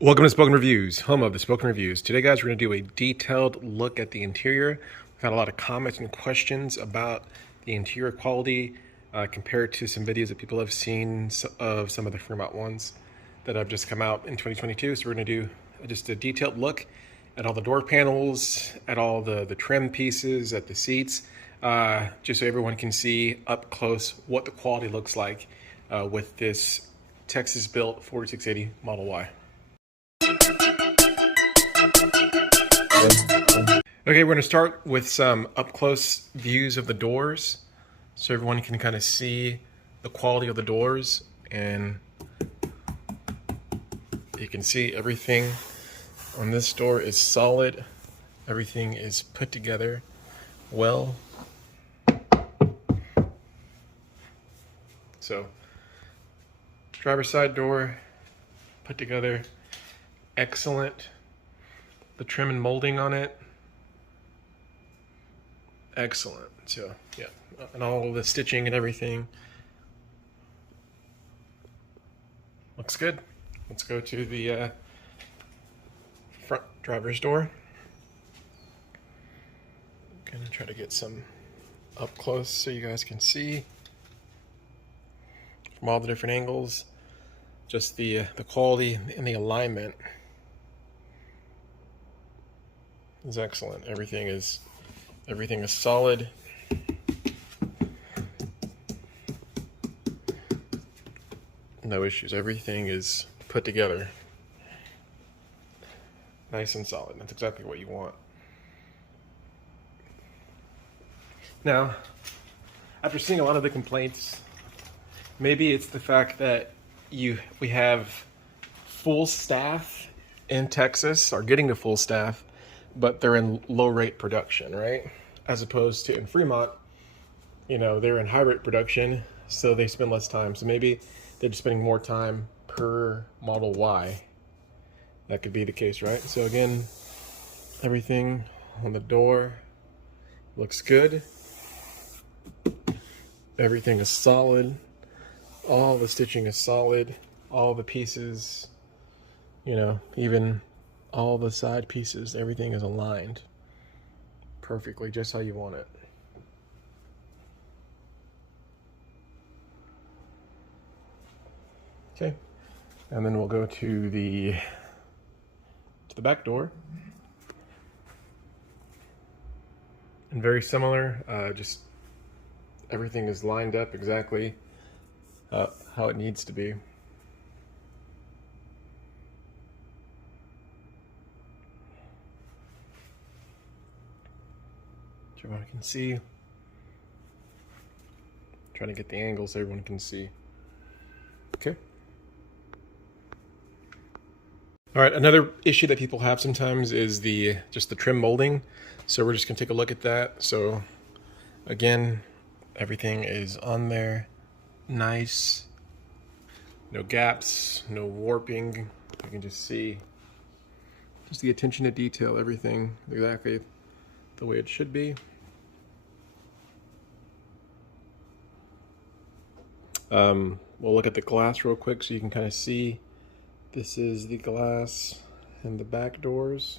Welcome to Spoken Reviews, home of the Spoken Reviews. Today, guys, we're going to do a detailed look at the interior. We've had a lot of comments and questions about the interior quality compared to some videos that people have seen of some of the Fremont ones that have just come out in 2022. So we're going to do just a detailed look at all the door panels, at all the trim pieces, at the seats, just so everyone can see up close what the quality looks like with this Texas-built 4680 Model Y. Okay, we're going to start with some up-close views of the doors so everyone can kind of see the quality of the doors, and you can see everything on this door is solid. Everything is put together well. So, driver's side door put together excellent. The trim and molding on it, excellent. So yeah, and all the stitching and everything looks good. Let's go to the front driver's door. Gonna try to get some up close so you guys can see from all the different angles, just the quality and the alignment is excellent. Everything is solid. No issues. Everything is put together nice and solid. That's exactly what you want. Now, after seeing a lot of the complaints, maybe it's the fact that we have full staff in Texas, or getting to full staff, but they're in low rate production, right? As opposed to in Fremont, you know, they're in high rate production, so they spend less time. So maybe they're just spending more time per Model Y. That could be the case, right? So again, everything on the door looks good. Everything is solid. All the stitching is solid. All the pieces, you know, even all the side pieces, everything is aligned perfectly, just how you want it. Okay, and then we'll go to the back door. And very similar, just everything is lined up exactly how it needs to be. Everyone can see. Trying to get the angle so everyone can see. Okay. All right, another issue that people have sometimes is just the trim molding. So we're just gonna take a look at that. So again, everything is on there, nice. No gaps, no warping. You can just see just the attention to detail, everything exactly the way it should be. We'll look at the glass real quick so you can kind of see. This is the glass in the back doors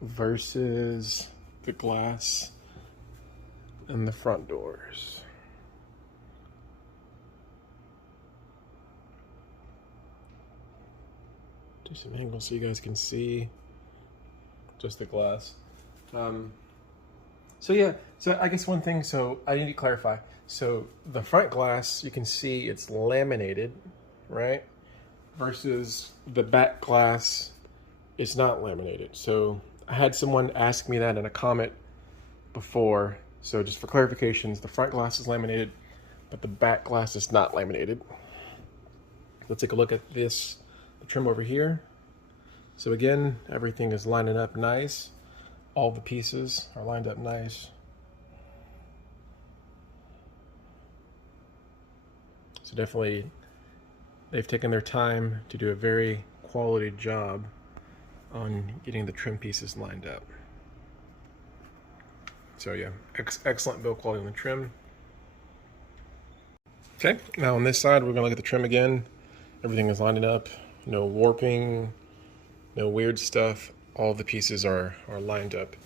versus the glass in the front doors. Do some angles so you guys can see just the glass. So yeah, so I guess one thing, so I need to clarify. So the front glass, you can see it's laminated, right? Versus the back glass is not laminated. So I had someone ask me that in a comment before. So just for clarifications, the front glass is laminated, but the back glass is not laminated. Let's take a look at this, the trim over here. So again, everything is lining up nice. All the pieces are lined up nice. So definitely, they've taken their time to do a very quality job on getting the trim pieces lined up. So yeah, excellent build quality on the trim. Okay, now on this side, we're gonna look at the trim again. Everything is lining up no warping, no weird stuff. All the pieces are lined up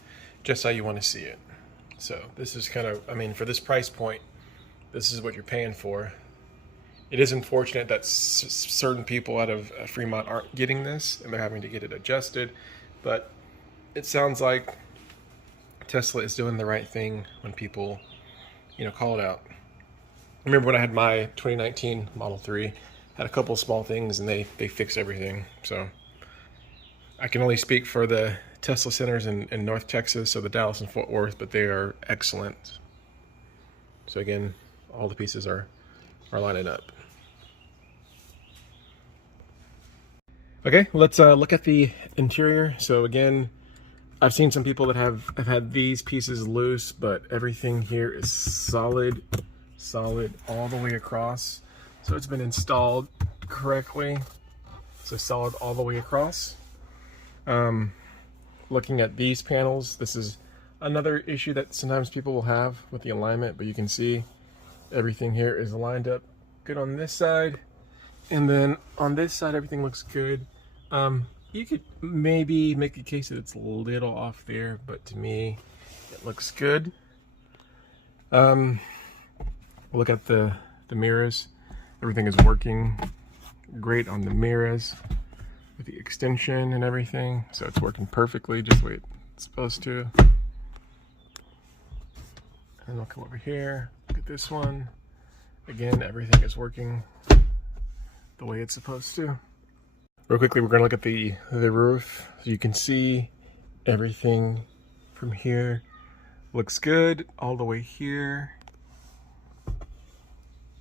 just how you want to see it. So this is kind of, I mean, for this price point, this is what you're paying for. It is unfortunate that certain people out of Fremont aren't getting this and they're having to get it adjusted, but it sounds like Tesla is doing the right thing when people, call it out. I remember when I had my 2019 Model 3, had a couple of small things and they fixed everything. So I can only speak for the Tesla centers in North Texas, so the Dallas and Fort Worth, but they are excellent. So again, all the pieces are lining up. Okay, let's look at the interior. So again, I've seen some people that have had these pieces loose, but everything here is solid all the way across. So it's been installed correctly. So solid all the way across. Looking at these panels, this is another issue that sometimes people will have with the alignment, but you can see everything here is lined up good on this side. And then on this side, everything looks good. You could maybe make a case that it's a little off there, but to me, it looks good. Look at the mirrors. Everything is working great on the mirrors with the extension and everything. So it's working perfectly, just the way it's supposed to. And I'll come over here, look at this one. Again, everything is working the way it's supposed to. Real quickly, we're going to look at the roof. So you can see everything from here looks good all the way here.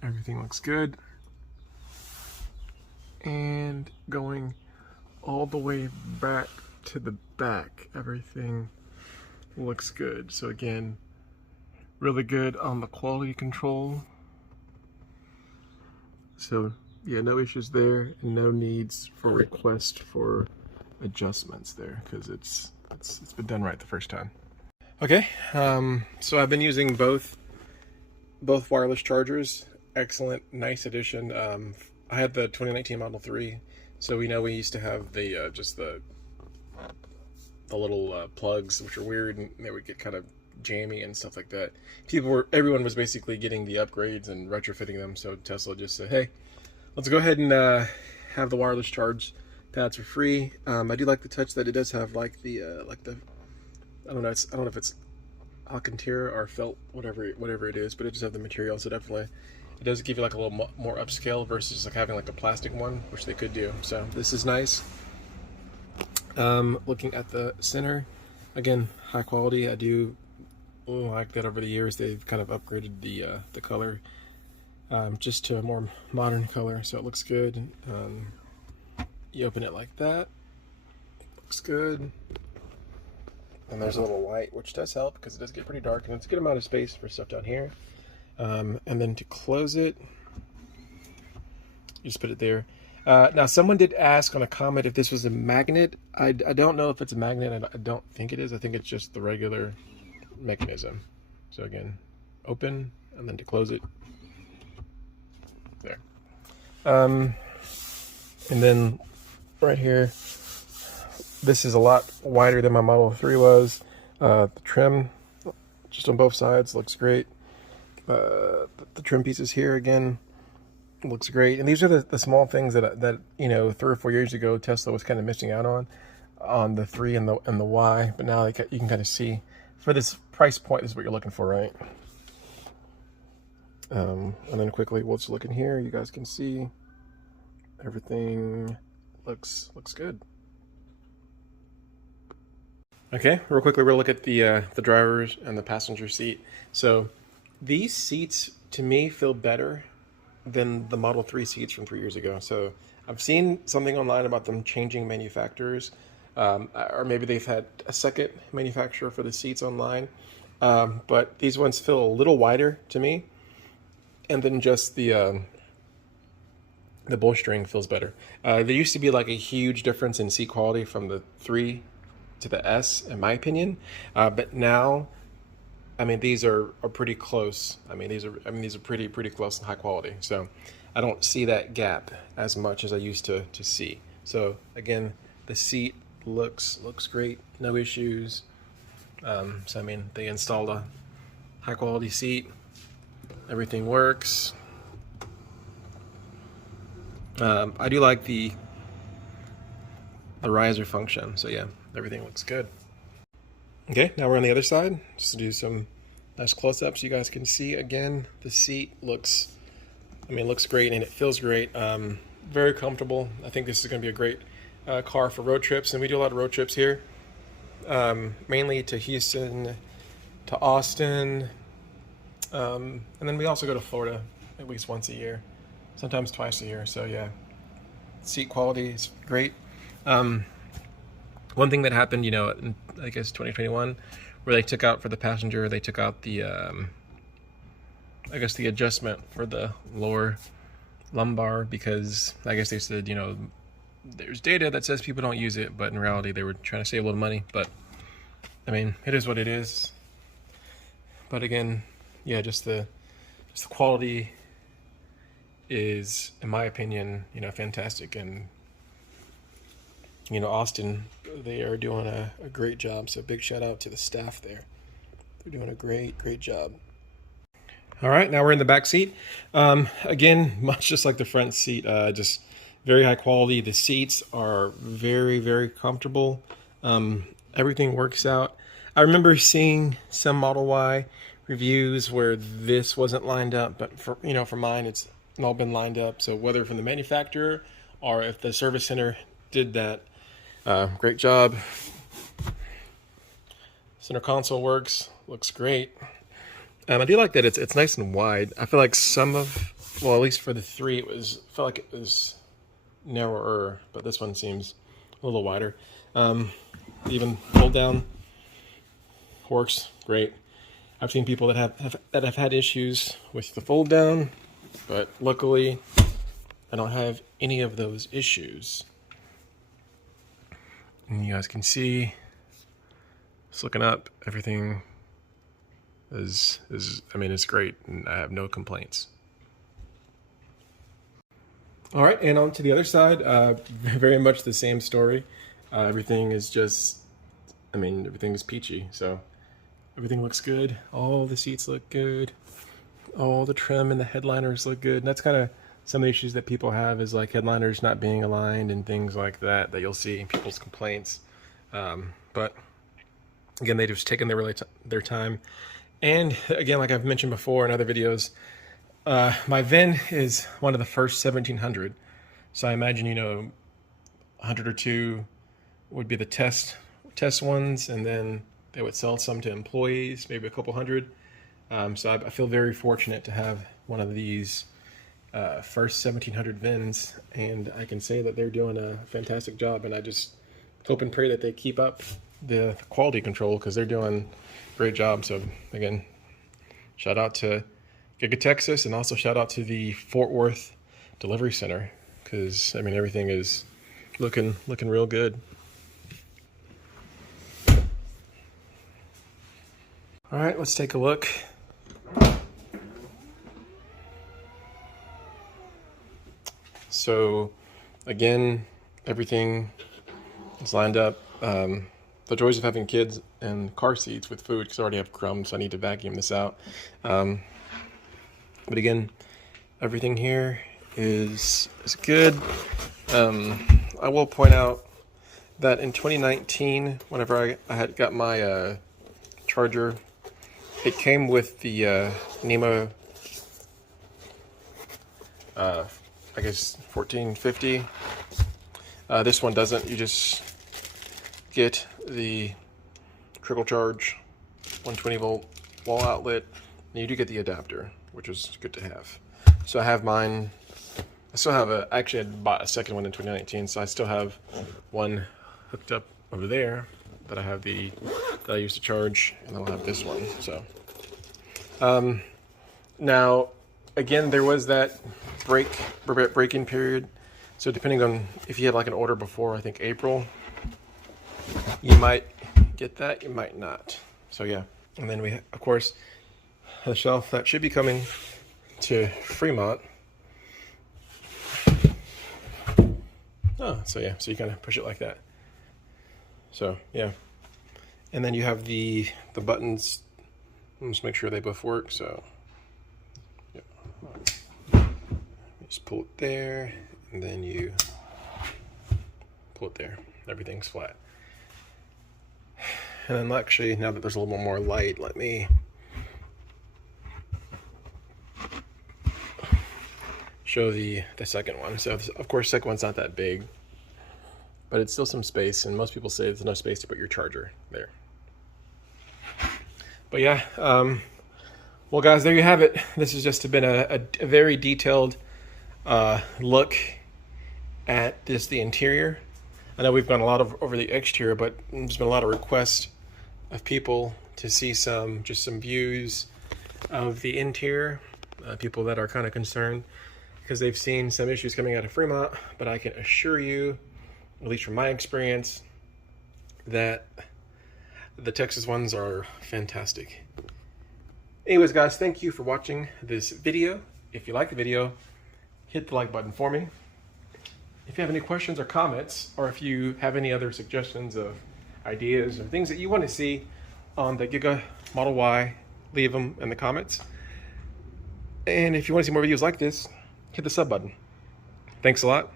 Everything looks good. And going all the way back to the back, everything looks good. So again, really good on the quality control. So yeah, no issues there, and no needs for request for adjustments there, because it's been done right the first time. Okay, so I've been using both wireless chargers. Excellent, nice addition. I had the 2019 Model 3, so we used to have the just the little plugs, which are weird, and they would get kind of jammy and stuff like that. Everyone was basically getting the upgrades and retrofitting them, so Tesla just said, hey, let's go ahead and have the wireless charge pads for free. I do like the touch that it does have like the I don't know if it's Alcantara or felt, whatever it is, but it does have the material, so definitely it does give you like a little more upscale versus like having like a plastic one, which they could do. So this is nice. Looking at the center, again, high quality. I do like that over the years they've kind of upgraded the color just to a more modern color, so it looks good. You open it like that, looks good. And there's a little light, which does help because it does get pretty dark, and it's a good amount of space for stuff down here. And then to close it, you just put it there. Now, someone did ask on a comment if this was a magnet. I don't know if it's a magnet. I don't think it is. I think it's just the regular mechanism. So again, open, and then to close it, there. And then right here, this is a lot wider than my Model 3 was. The trim, just on both sides, looks great. The trim pieces here, again, looks great. And these are the small things that 3 or 4 years ago Tesla was kind of missing out on the 3 and the Y. But now you can kind of see, for this price point, this is what you're looking for, right? And then quickly, we'll just look in here. You guys can see everything looks good. Okay, real quickly, we'll look at the drivers and the passenger seat. So these seats, to me, feel better than the Model 3 seats from 3 years ago. So I've seen something online about them changing manufacturers, or maybe they've had a second manufacturer for the seats online. But these ones feel a little wider to me. And then just the bowstring feels better. There used to be like a huge difference in seat quality from the 3 to the S, in my opinion. But now, I mean, these are pretty close. These are pretty close and high quality. So I don't see that gap as much as I used to see. So again, the seat looks great, no issues. So I mean, they installed a high quality seat. Everything works. I do like the riser function. So yeah, everything looks good. Okay, now we're on the other side. Just to do some nice close-ups, you guys can see again the seat looks, I mean, it looks great and it feels great. Very comfortable. I think this is going to be a great car for road trips, and we do a lot of road trips here, mainly to Houston, to Austin, and then we also go to Florida at least once a year, sometimes twice a year. So yeah, seat quality is great. One thing that happened, you know, in, I guess 2021, where they took out for the passenger, they took out the, I guess the adjustment for the lower lumbar, because I guess they said, you know, there's data that says people don't use it, but in reality they were trying to save a little money. But I mean, it is what it is. But again, yeah, just the quality is, in my opinion, you know, fantastic. And you know, Austin, they are doing a great job. So big shout out to the staff there. They're doing a great job. All right, now we're in the back seat. Again, much just like the front seat, just very high quality. The seats are very comfortable. Everything works out. I remember seeing some Model Y reviews where this wasn't lined up, but for, you know, for mine, it's all been lined up. So whether from the manufacturer or if the service center did that, great job. Center console works, looks great. I do like that it's nice and wide. I feel like some of, well, at least for the 3, felt like it was narrower, but this one seems a little wider. Even fold down works great. I've seen people that have had issues with the fold down, but luckily I don't have any of those issues. And you guys can see, just looking up, everything is I mean, it's great, and I have no complaints. All right, and on to the other side, very much the same story. Everything is just, I mean, everything is peachy, so everything looks good. All the seats look good. All the trim and the headliners look good. And that's kind of some of the issues that people have, is like headliners not being aligned and things like that you'll see in people's complaints. But again, they've just taken their time. And again, like I've mentioned before in other videos, my VIN is one of the first 1,700. So I imagine, you know, 100 or 2 would be the test ones, and then they would sell some to employees, maybe a couple hundred. So I feel very fortunate to have one of these first 1,700 VINs, and I can say that they're doing a fantastic job, and I just hope and pray that they keep up the quality control, because they're doing a great job. So again, shout out to Giga Texas, and also shout out to the Fort Worth delivery center, because I mean, everything is looking real good. All right, let's take a look. So again, everything is lined up. The joys of having kids in car seats with food, because I already have crumbs, so I need to vacuum this out. But again, everything here is good. I will point out that in 2019, whenever I had got my charger, it came with the NEMA, I guess 1450. This one doesn't. You just get the trickle charge 120 volt wall outlet, and you do get the adapter, which is good to have. So I have mine. I still have actually I bought a second one in 2019, so I still have one hooked up over there that I use to charge, and I'll have this one. So now again, there was that break-in period. So depending on if you had like an order before, I think April, you might get that, you might not. So yeah, and then we of course have the shelf that should be coming to Fremont. Oh, so yeah, so you kind of push it like that. So yeah, and then you have the buttons. Let's make sure they both work. So yeah. Just pull it there, and then you pull it there. Everything's flat. And then actually, now that there's a little bit more light, let me show the second one. So of course, second one's not that big, but it's still some space, and most people say there's enough space to put your charger there. But yeah, well guys, there you have it. This has just been a very detailed look at the interior. I know we've gone a lot over the exterior, but there's been a lot of requests of people to see some views of the interior. People that are kind of concerned because they've seen some issues coming out of Fremont, but I can assure you, at least from my experience, that the Texas ones are fantastic. Anyways, guys, thank you for watching this video. If you like the video, hit the like button for me. If you have any questions or comments, or if you have any other suggestions of ideas or things that you want to see on the Giga Model Y, leave them in the comments. And if you want to see more videos like this, hit the sub button. Thanks a lot,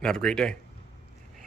and have a great day.